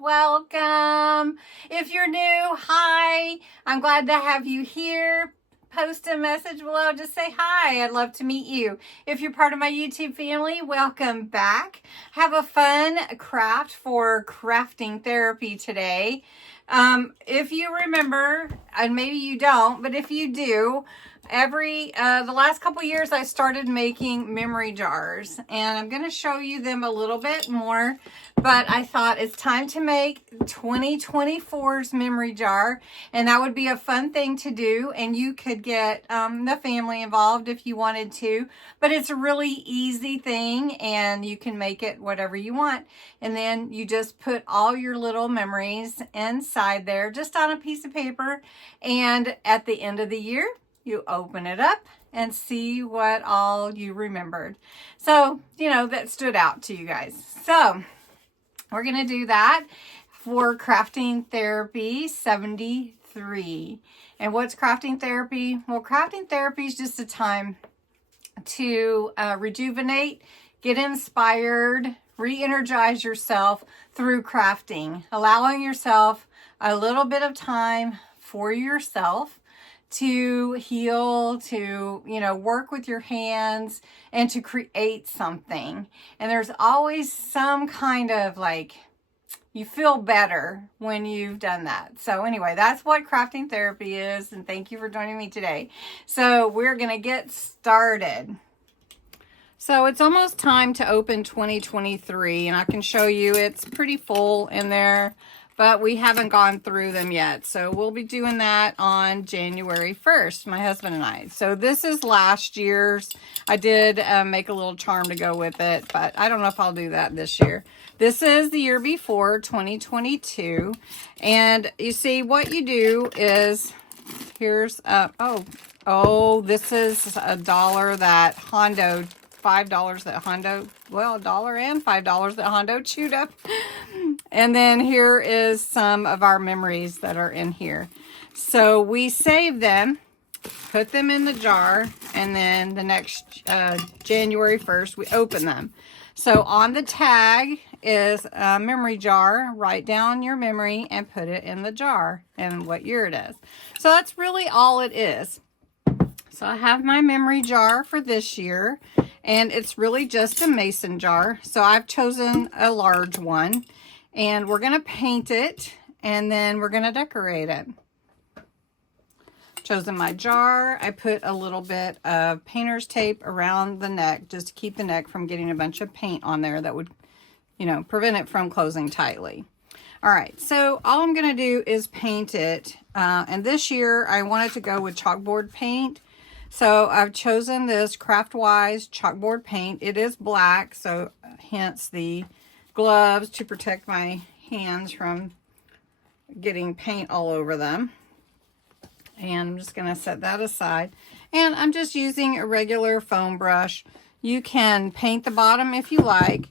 welcome. If you're new, hi. I'm glad to have you here. Post a message below. Just say hi. I'd love to meet you. If you're part of my YouTube family, welcome back. Have a fun craft for crafting therapy today. If you remember, and maybe you don't, but if you do, the last couple years I started making memory jars, and I'm going to show you them a little bit more, but I thought it's time to make 2024's memory jar, and that would be a fun thing to do, and you could get the family involved if you wanted to, but it's a really easy thing, and you can make it whatever you want, and then you just put all your little memories inside there, just on a piece of paper, and at the end of the year, you open it up and see what all you remembered. So, that stood out to you guys. So, we're going to do that for Crafting Therapy 73. And what's Crafting Therapy? Well, Crafting Therapy is just a time to rejuvenate, get inspired, re-energize yourself through crafting, allowing yourself a little bit of time for yourself to heal, to, work with your hands and to create something. And there's always some kind of you feel better when you've done that. So anyway, that's what crafting therapy is. And thank you for joining me today. So we're going to get started. So it's almost time to open 2023, and I can show you it's pretty full in there, but we haven't gone through them yet. So we'll be doing that on January 1st, my husband and I. So this is last year's. I did make a little charm to go with it, but I don't know if I'll do that this year. This is the year before, 2022. And you see what you do is, here's, this is $1 that Hondo, $5 that Hondo, well, $1 and $5 that Hondo chewed up. And then here is some of our memories that are in here. So we save them, put them in the jar, and then the next January 1st, we open them. So on the tag is a memory jar. Write down your memory and put it in the jar and what year it is. So that's really all it is. So I have my memory jar for this year, and it's really just a mason jar. So I've chosen a large one, and we're going to paint it, and then we're going to decorate it. Chosen my jar. I put a little bit of painter's tape around the neck just to keep the neck from getting a bunch of paint on there that would, prevent it from closing tightly. All right, so all I'm going to do is paint it, and this year I wanted to go with chalkboard paint. So I've chosen this Craftwise chalkboard paint. It is black, so hence the gloves to protect my hands from getting paint all over them. And I'm just going to set that aside. And I'm just using a regular foam brush. You can paint the bottom if you like,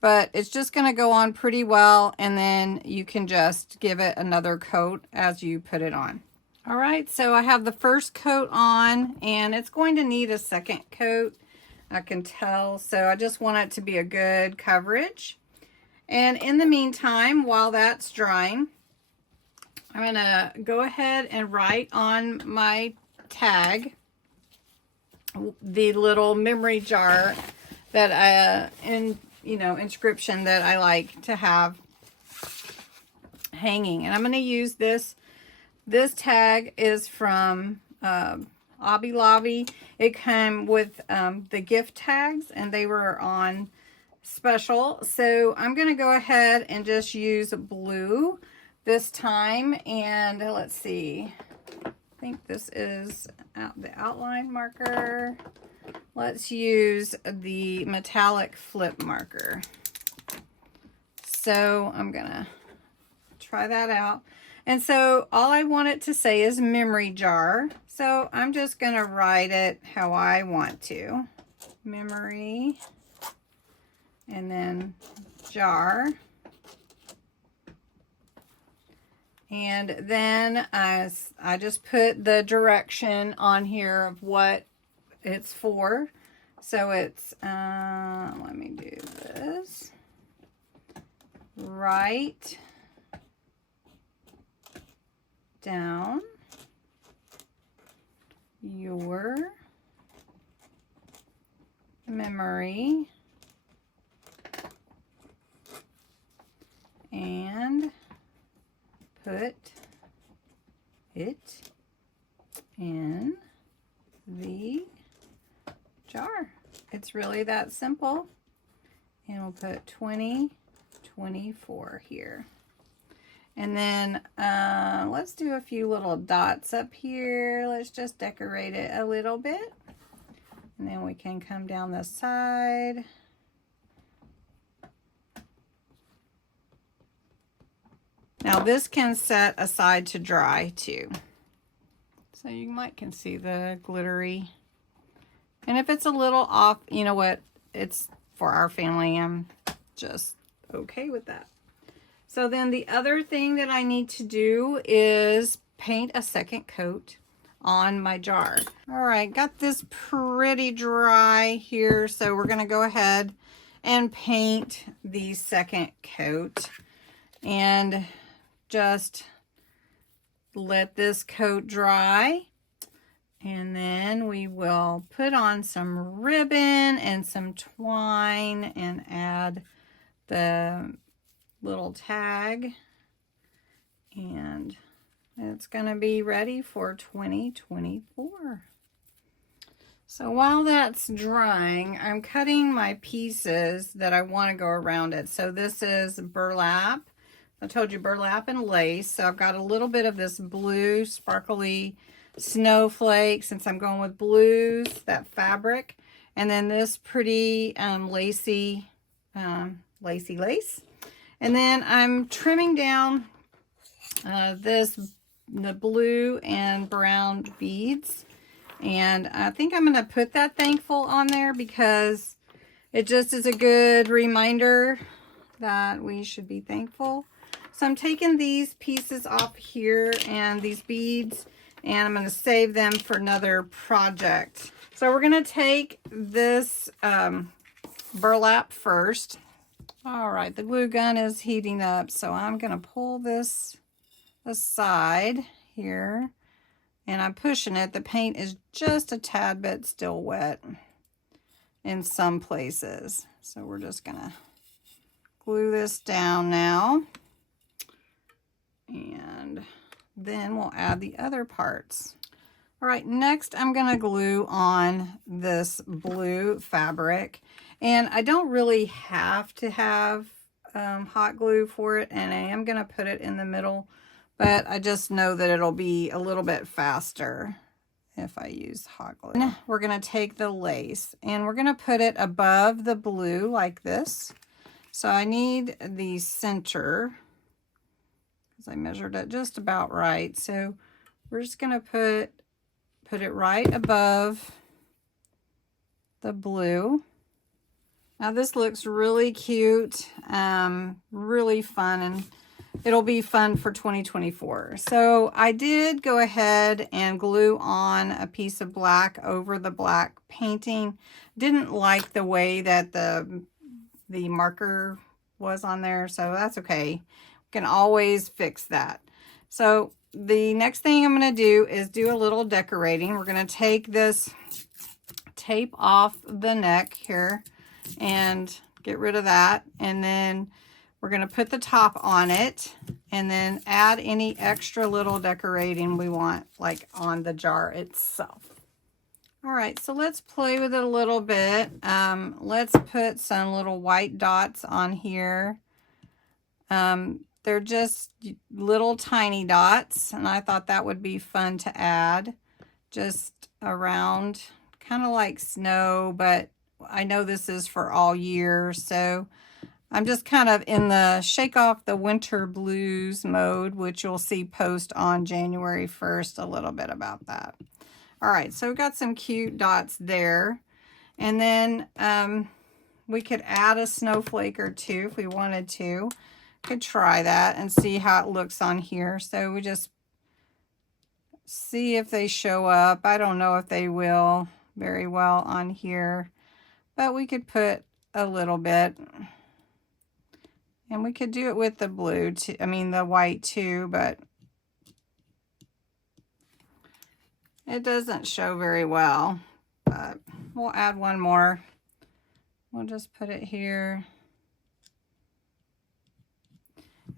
but it's just going to go on pretty well, and then you can just give it another coat as you put it on. All right, so I have the first coat on, and it's going to need a second coat, I can tell. So I just want it to be a good coverage. And in the meantime, while that's drying, I'm going to go ahead and write on my tag the little memory jar that inscription that I like to have hanging. And I'm going to use this. This tag is from Hobby Lobby. It came with the gift tags, and they were on special. So I'm going to go ahead and just use blue this time. And let's see. I think this is the outline marker. Let's use the metallic flip marker. So I'm going to try that out. And so all I want it to say is memory jar. So I'm just going to write it how I want to. Memory, and then jar. And then I just put the direction on here of what it's for. So it's, let me do this. Right down your memory and put it in the jar. It's really that simple. And we'll put 2024 here. And then let's do a few little dots up here. Let's just decorate it a little bit. And then we can come down the side. Now this can set aside to dry too. So you can see the glittery. And if it's a little off, you know what? It's for our family. I'm just okay with that. So then the other thing that I need to do is paint a second coat on my jar. All right, got this pretty dry here. So we're gonna go ahead and paint the second coat and just let this coat dry. And then we will put on some ribbon and some twine and add the little tag. And it's going to be ready for 2024. So while that's drying, I'm cutting my pieces that I want to go around it. So this is burlap. I told you burlap and lace. So I've got a little bit of this blue sparkly snowflake, since I'm going with blues, that fabric. And then this pretty lacy lace. And then I'm trimming down the blue and brown beads. And I think I'm going to put that thankful on there because it just is a good reminder that we should be thankful. So I'm taking these pieces off here and these beads, and I'm going to save them for another project. So we're going to take this burlap first. All right, the glue gun is heating up, so I'm going to pull this aside here, and I'm pushing it. The paint is just a tad bit still wet in some places. So we're just going to glue this down now. And then we'll add the other parts. All right, next I'm going to glue on this blue fabric. And I don't really have to have hot glue for it, and I am going to put it in the middle, but I just know that it'll be a little bit faster if I use hot glue. We're going to take the lace and we're going to put it above the blue like this. So I need the center, because I measured it just about right. So we're just going to put it right above the blue. Now this looks really cute, really fun, and it'll be fun for 2024. So I did go ahead and glue on a piece of black over the black painting. Didn't like the way that the marker was on there, so that's okay. We can always fix that. So the next thing I'm going to do is do a little decorating. We're going to take this tape off the neck here and get rid of that, and then we're going to put the top on it and then add any extra little decorating we want, like on the jar itself. All right, so let's play with it a little bit. Let's put some little white dots on here. They're just little tiny dots, and I thought that would be fun to add just around, kind of like snow, but I know this is for all year, so I'm just kind of in the shake off the winter blues mode, which you'll see post on January 1st a little bit about that. All right, so we've got some cute dots there. And then we could add a snowflake or two if we wanted to. Could try that and see how it looks on here. So we just see if they show up. I don't know if they will very well on here, but we could put a little bit. And we could do it with the blue too, I mean the white too, but It doesn't show very well, but we'll add one more. We'll just put it here.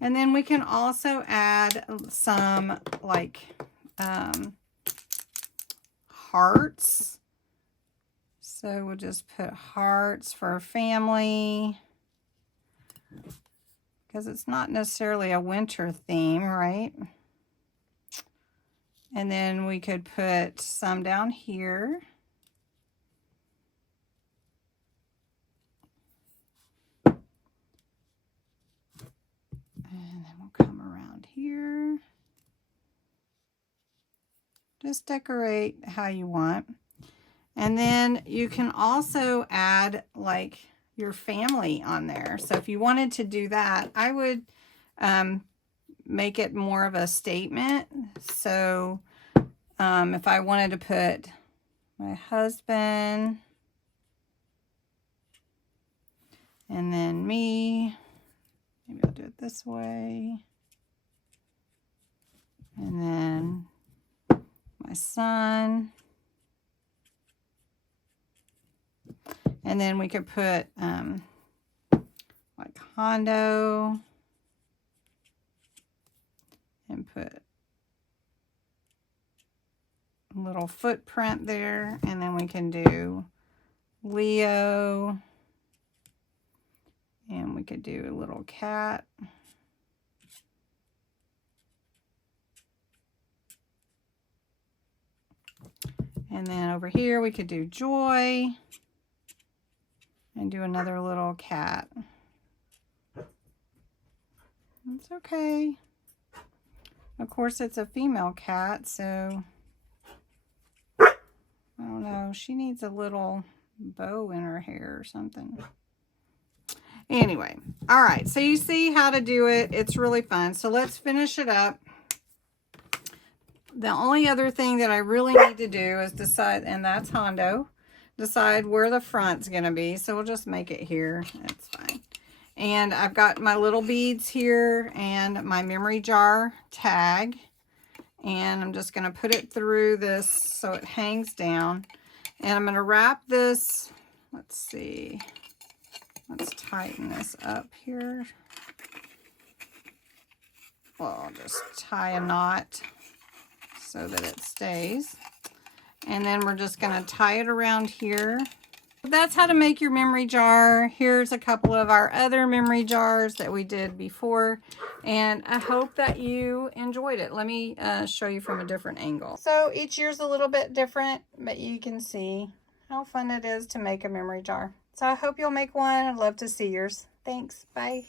And then we can also add some like hearts. So we'll just put hearts for family, because it's not necessarily a winter theme, right? And then we could put some down here. And then we'll come around here. Just decorate how you want. And then you can also add like your family on there. So if you wanted to do that, I would make it more of a statement. So if I wanted to put my husband and then me, maybe I'll do it this way. And then my son. And then we could put like Hondo and put a little footprint there. And then we can do Leo. And we could do a little cat. And then over here we could do Joy. And do another little cat. It's okay. Of course, it's a female cat, so I don't know. She needs a little bow in her hair or something. Anyway, all right. So you see how to do it. It's really fun. So let's finish it up. The only other thing that I really need to do is decide, and that's Hondo. Decide where the front's going to be. So we'll just make it here. That's fine. And I've got my little beads here and my memory jar tag. And I'm just going to put it through this so it hangs down. And I'm going to wrap this. Let's see. Let's tighten this up here. Well, I'll just tie a knot so that it stays. And then we're just going to tie it around here. That's how to make your memory jar. Here's a couple of our other memory jars that we did before. And I hope that you enjoyed it. Let me show you from a different angle. So each year's a little bit different, but you can see how fun it is to make a memory jar. So I hope you'll make one. I'd love to see yours. Thanks. Bye.